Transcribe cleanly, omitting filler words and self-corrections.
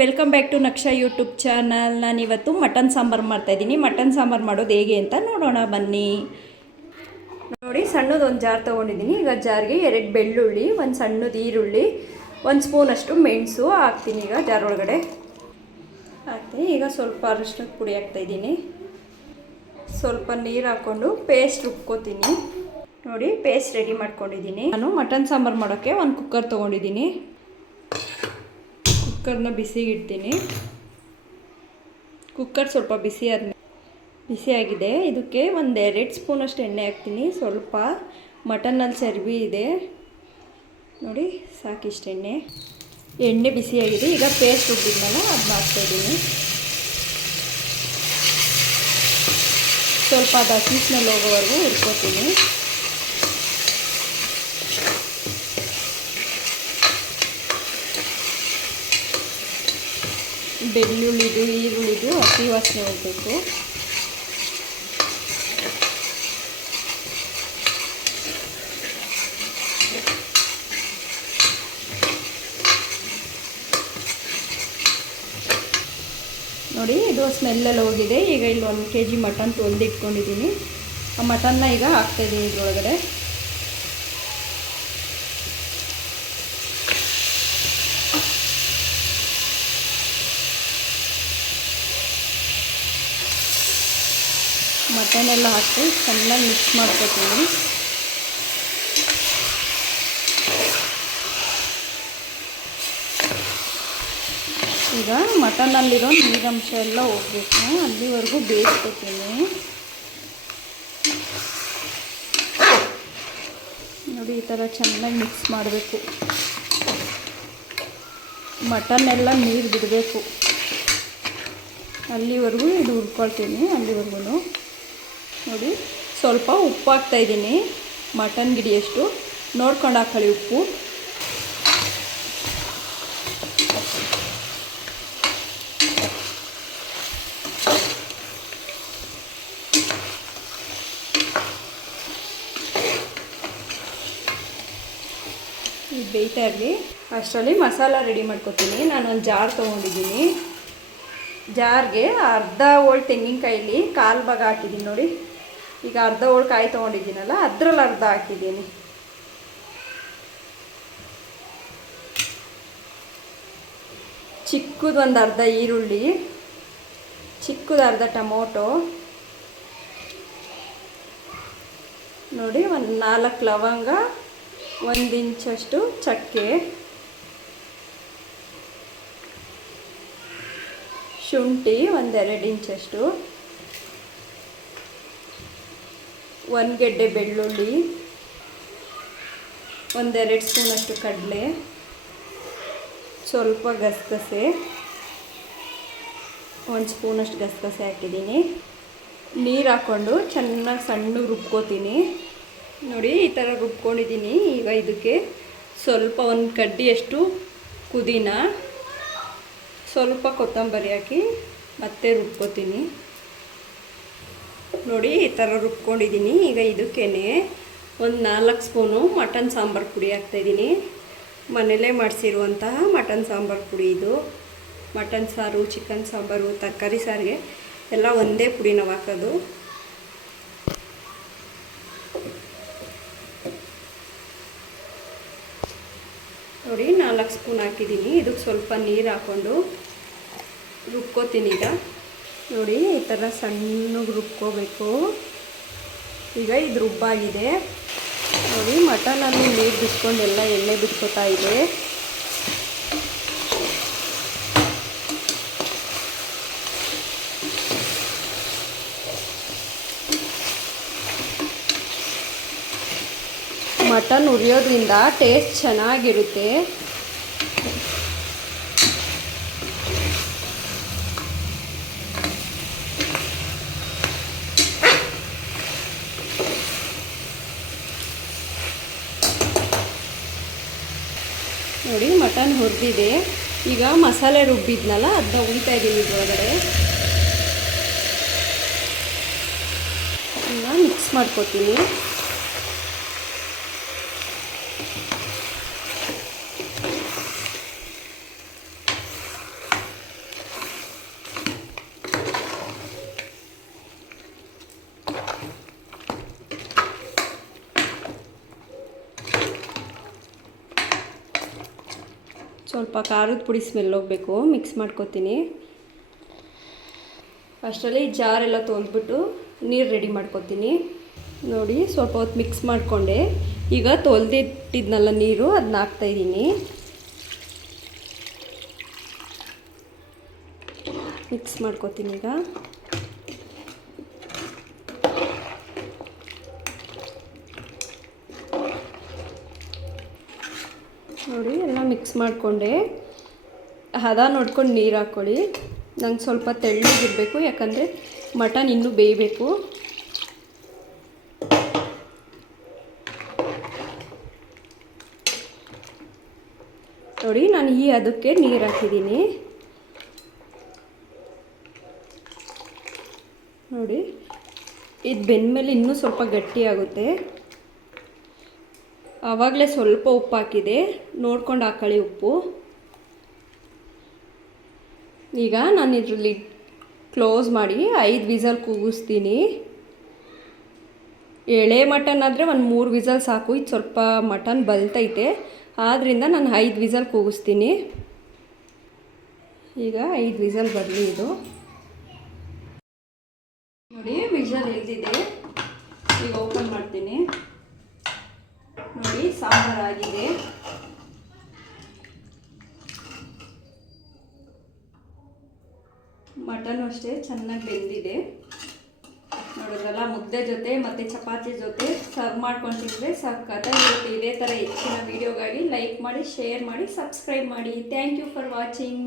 Welcome back to Naksha YouTube channel. ನಾನಿವತ್ತು mutton sambar ಮಾಡ್ತಾಯಿದ್ದೀನಿ. Mutton sambar ಮಾಡೋದು ಹೇಗೆ ಅಂತ ನೋಡೋಣ ಬನ್ನಿ. ನೋಡಿ, ಸಣ್ಣದೊಂದು ಜಾರ್ ತೊಗೊಂಡಿದ್ದೀನಿ. ಈಗ ಜಾರ್ಗೆ 2 ಬೆಳ್ಳುಳ್ಳಿ, ಒಂದು ಸಣ್ಣದು ಈರುಳ್ಳಿ, 1 ಸ್ಪೂನಷ್ಟು ಮೆಣಸು ಹಾಕ್ತೀನಿ. ಈಗ ಜಾರ್ ಒಳಗಡೆ ಹಾಕ್ತೀನಿ. ಈಗ ಸ್ವಲ್ಪ ಅರಿಶಿನದ ಪುಡಿ ಹಾಕ್ತಾಯಿದ್ದೀನಿ. ಸ್ವಲ್ಪ ನೀರು ಹಾಕ್ಕೊಂಡು ಪೇಸ್ಟ್ ರುಬ್ಕೋತೀನಿ. ನೋಡಿ, ಪೇಸ್ಟ್ ರೆಡಿ ಮಾಡ್ಕೊಂಡಿದ್ದೀನಿ. ನಾನು ಮಟನ್ ಸಾಂಬಾರು ಮಾಡೋಕ್ಕೆ ಒಂದು ಕುಕ್ಕರ್ ತೊಗೊಂಡಿದ್ದೀನಿ. ಕುಕ್ಕರ್ನ ಬಿಸಿಗೆ ಇಡ್ತೀನಿ. ಕುಕ್ಕರ್ ಸ್ವಲ್ಪ ಬಿಸಿಯಾಗಿದೆ. ಇದಕ್ಕೆ ಒಂದು 2 ಸ್ಪೂನಷ್ಟು ಎಣ್ಣೆ ಹಾಕ್ತೀನಿ. ಸ್ವಲ್ಪ ಮಟನ್ನಲ್ಲಿ ಚರ್ಬಿ ಇದೆ ನೋಡಿ, ಸಾಕಿಷ್ಟು ಎಣ್ಣೆ ಬಿಸಿಯಾಗಿದೆ. ಈಗ ಪೇಸ್ಟ್ ರುಬ್ಬಿದ್ಮೇಲೆ ಅದನ್ನ ಹಾಕ್ತಾಯಿದ್ದೀನಿ. ಸ್ವಲ್ಪ ಅದು ಹಸಿ ಸ್ಮೆಲ್ ಹೋಗೋವರೆಗೂ ಹುರ್ಕೋತೀನಿ. ಬೆಳ್ಳುಳ್ಳಿದು ಈರುಳ್ಳಿದು ಹಸಿ ವಾಸನೆ ಹೋಗಬೇಕು. ನೋಡಿ, ಇದು ಸ್ಮೆಲ್ಲೆಲ್ಲ ಹೋಗಿದೆ. ಈಗ ಇಲ್ಲಿ 1 kg ಮಟನ್ ತೊಳೆದಿಟ್ಕೊಂಡಿದ್ದೀನಿ. ಆ ಮಟನ್ನ ಈಗ ಹಾಕ್ತಾಯಿದ್ದೀನಿ ಇದರೊಳಗಡೆ. ಮಟನ್ ಎಲ್ಲ ಹಾಕಿ ಚೆನ್ನಾಗಿ ಮಿಕ್ಸ್ ಮಾಡ್ಕೊತೀನಿ. ಈಗ ಮಟನ್ನಲ್ಲಿರೋ ನೀರಂಶ ಎಲ್ಲ ಹೋಗಬೇಕು, ಅಲ್ಲಿವರೆಗೂ ಬೇಯಿಸ್ಕೊತೀನಿ. ನೋಡಿ, ಈ ಥರ ಚೆನ್ನಾಗಿ ಮಿಕ್ಸ್ ಮಾಡಬೇಕು. ಮಟನ್ನೆಲ್ಲ ನೀರು ಬಿಡಬೇಕು, ಅಲ್ಲಿವರೆಗೂ ಇದು ಹುರ್ಕೊಳ್ತೀನಿ. ಅಲ್ಲಿವರೆಗೂ ನೋಡಿ, ಸ್ವಲ್ಪ ಉಪ್ಪು ಹಾಕ್ತಾಯಿದ್ದೀನಿ. ಮಟನ್ ಗಿಡಿಯಷ್ಟು ನೋಡ್ಕೊಂಡು ಹಾಕೊಳ್ಳಿ ಉಪ್ಪು. ಇದು ಬೇಯ್ತಾ ಇರಲಿ. ಅಷ್ಟರಲ್ಲಿ ಮಸಾಲ ರೆಡಿ ಮಾಡ್ಕೊತೀನಿ. ನಾನೊಂದು ಜಾರ್ ತೊಗೊಂಡಿದ್ದೀನಿ. ಜಾರ್ಗೆ ಅರ್ಧ ಹೋಳು ತೆಂಗಿನಕಾಯಲ್ಲಿ 1/4 ಭಾಗ ಹಾಕಿದ್ದೀನಿ. ನೋಡಿ, ಈಗ ಅರ್ಧ ಹೋಳು ಕಾಯಿ ತೊಗೊಂಡಿದ್ದೀನಲ್ಲ, ಅದರಲ್ಲಿ ಅರ್ಧ ಹಾಕಿದ್ದೀನಿ. ಚಿಕ್ಕದೊಂದು ಅರ್ಧ ಈರುಳ್ಳಿ, ಚಿಕ್ಕದು ಅರ್ಧ ಟೊಮೊಟೊ, ನೋಡಿ, ಒಂದು 4 ಲವಂಗ, 1 ಇಂಚಷ್ಟು ಚಕ್ಕೆ, ಶುಂಠಿ ಒಂದು 2 ಇಂಚಷ್ಟು, 1 ಗೆಡ್ಡೆ ಬೆಳ್ಳುಳ್ಳಿ, ಒಂದು 2 ಸ್ಪೂನಷ್ಟು ಕಡಲೆ, ಸ್ವಲ್ಪ ಗಸಗಸೆ, 1 ಸ್ಪೂನಷ್ಟು ಗಸಗಸೆ ಹಾಕಿದ್ದೀನಿ. ನೀರು ಹಾಕ್ಕೊಂಡು ಚೆನ್ನಾಗಿ ಸಣ್ಣಗೆ ರುಬ್ಕೋತೀನಿ. ನೋಡಿ, ಈ ಥರ ರುಬ್ಕೊಂಡಿದ್ದೀನಿ. ಈಗ ಇದಕ್ಕೆ ಸ್ವಲ್ಪ 1 ಕಡ್ಡಿಯಷ್ಟು ಪುದೀನ, ಸ್ವಲ್ಪ ಕೊತ್ತಂಬರಿ ಹಾಕಿ ಮತ್ತೆ ರುಬ್ಕೋತೀನಿ. ನೋಡಿ, ಈ ಥರ ರುಬ್ಕೊಂಡಿದ್ದೀನಿ. ಈಗ ಇದಕ್ಕೇ ಒಂದು 4 ಸ್ಪೂನು ಮಟನ್ ಸಾಂಬಾರು ಪುಡಿ ಹಾಕ್ತಾಯಿದ್ದೀನಿ. ಮನೆಯಲ್ಲೇ ಮಾಡಿಸಿರುವಂತಹ ಮಟನ್ ಸಾಂಬಾರು ಪುಡಿ ಇದು. ಮಟನ್ ಸಾರು, ಚಿಕನ್ ಸಾಂಬಾರು, ತರಕಾರಿ ಸಾರಿಗೆ ಎಲ್ಲ ಒಂದೇ ಪುಡಿ ನಾವು ಹಾಕೋದು. ನೋಡಿ, 4 ಸ್ಪೂನ್ ಹಾಕಿದ್ದೀನಿ. ಇದಕ್ಕೆ ಸ್ವಲ್ಪ ನೀರು ಹಾಕ್ಕೊಂಡು ರುಬ್ಕೋತೀನಿ. ಈಗ ನೋಡಿ, ಈ ಥರ ಸಣ್ಣಗೆ ರುಬ್ಕೋಬೇಕು. ಈಗ ಇದು ರುಬ್ಬಾಗಿದೆ. ನೋಡಿ, ಮಟನಲ್ಲಿ ನೀರು ಬಿಟ್ಕೊಂಡು ಎಲ್ಲ ಎಣ್ಣೆ ಬಿಟ್ಕೋತಾ ಇದೆ. ಮಟನ್ ಉರಿಯೋದ್ರಿಂದ ಟೇಸ್ಟ್ ಚೆನ್ನಾಗಿರುತ್ತೆ. ನೋಡಿ, ಮಟನ್ ಹುರಿದಿದೆ. ಈಗ ಮಸಾಲೆ ರುಬ್ಬಿದ್ನಲ್ಲ, ಅದನ್ನ ಉಳಿತಾ ಇದ್ದೀನಿ ಇದರೊಳಗಡೆ. ಇದನ್ನ ಮಿಕ್ಸ್ ಮಾಡ್ಕೊತೀನಿ. ಸ್ವಲ್ಪ ಖಾರದ ಪುಡಿ ಸ್ಮೆಲ್ ಹೋಗಬೇಕು, ಮಿಕ್ಸ್ ಮಾಡ್ಕೊತೀನಿ. ಅಷ್ಟರಲ್ಲಿ ಜಾರೆಲ್ಲ ತೊಳೆದ್ಬಿಟ್ಟು ನೀರು ರೆಡಿ ಮಾಡ್ಕೊತೀನಿ. ನೋಡಿ ಸ್ವಲ್ಪ ಹೊತ್ತು ಮಿಕ್ಸ್ ಮಾಡಿಕೊಂಡೆ. ಈಗ ತೊಳೆದಿಟ್ಟಿದ್ನಲ್ಲ ನೀರು, ಅದನ್ನ ಹಾಕ್ತಾಯಿದ್ದೀನಿ. ಮಿಕ್ಸ್ ಮಾಡ್ಕೊತೀನಿ. ಈಗ ನೋಡಿ ಎಲ್ಲ ಮಿಕ್ಸ್ ಮಾಡಿಕೊಂಡೆ. ಹದ ನೋಡ್ಕೊಂಡು ನೀರು ಹಾಕ್ಕೊಳ್ಳಿ. ನಂಗೆ ಸ್ವಲ್ಪ ತೆಳ್ಳಗಿರಬೇಕು, ಯಾಕಂದರೆ ಮಟನ್ ಇನ್ನೂ ಬೇಯಬೇಕು. ನೋಡಿ ನಾನು ಅದಕ್ಕೆ ನೀರು ಹಾಕಿದ್ದೀನಿ. ನೋಡಿ ಇದು ಬೆಂದಮೇಲೆ ಇನ್ನೂ ಸ್ವಲ್ಪ ಗಟ್ಟಿಯಾಗುತ್ತೆ. ಆವಾಗಲೇ ಸ್ವಲ್ಪ ಉಪ್ಪು ಹಾಕಿದೆ, ನೋಡ್ಕೊಂಡು ಹಾಕೊಳ್ಳಿ ಉಪ್ಪು. ಈಗ ನಾನು ಇದರಲ್ಲಿ ಕ್ಲೋಸ್ ಮಾಡಿ 5 ವಿಸಲ್ ಕೂಗಿಸ್ತೀನಿ. ಎಳೆ ಮಟನ್ ಆದರೆ ಒಂದು 3 ವಿಸಲ್ ಸಾಕು. ಇದು ಸ್ವಲ್ಪ ಮಟನ್ ಬಲ್ತೈತೆ, ಆದ್ದರಿಂದ ನಾನು 5 ವಿಸಲ್ ಕೂಗಿಸ್ತೀನಿ. ಈಗ 5 ವಿಸಲ್ ಬರಲಿ. ಇದು ನೋಡಿ ವಿಸಲ್ ಎಲ್ದಿದೆ. ಈಗ ಓಪನ್ ಮಾಡ್ತೀನಿ. ನೋಡಿ ಸಾಂಬಾರು ಆಗಿದೆ. ಮಟನ್ ಅಷ್ಟೇ ಚೆನ್ನಾಗಿ ಬೆಂದಿದೆ. ನೋಡೋದಲ್ಲ, ಮುದ್ದೆ ಜೊತೆ ಮತ್ತು ಚಪಾತಿ ಜೊತೆ ಸರ್ವ್ ಮಾಡ್ಕೊಂಡು ತಿಂದರೆ ಸಖತ್ತಾಗಿರುತ್ತೆ. ಇದೇ ಥರ ಹೆಚ್ಚಿನ ವೀಡಿಯೋಗಾಗಿ ಲೈಕ್ ಮಾಡಿ, ಶೇರ್ ಮಾಡಿ, ಸಬ್ಸ್ಕ್ರೈಬ್ ಮಾಡಿ. Thank you for watching.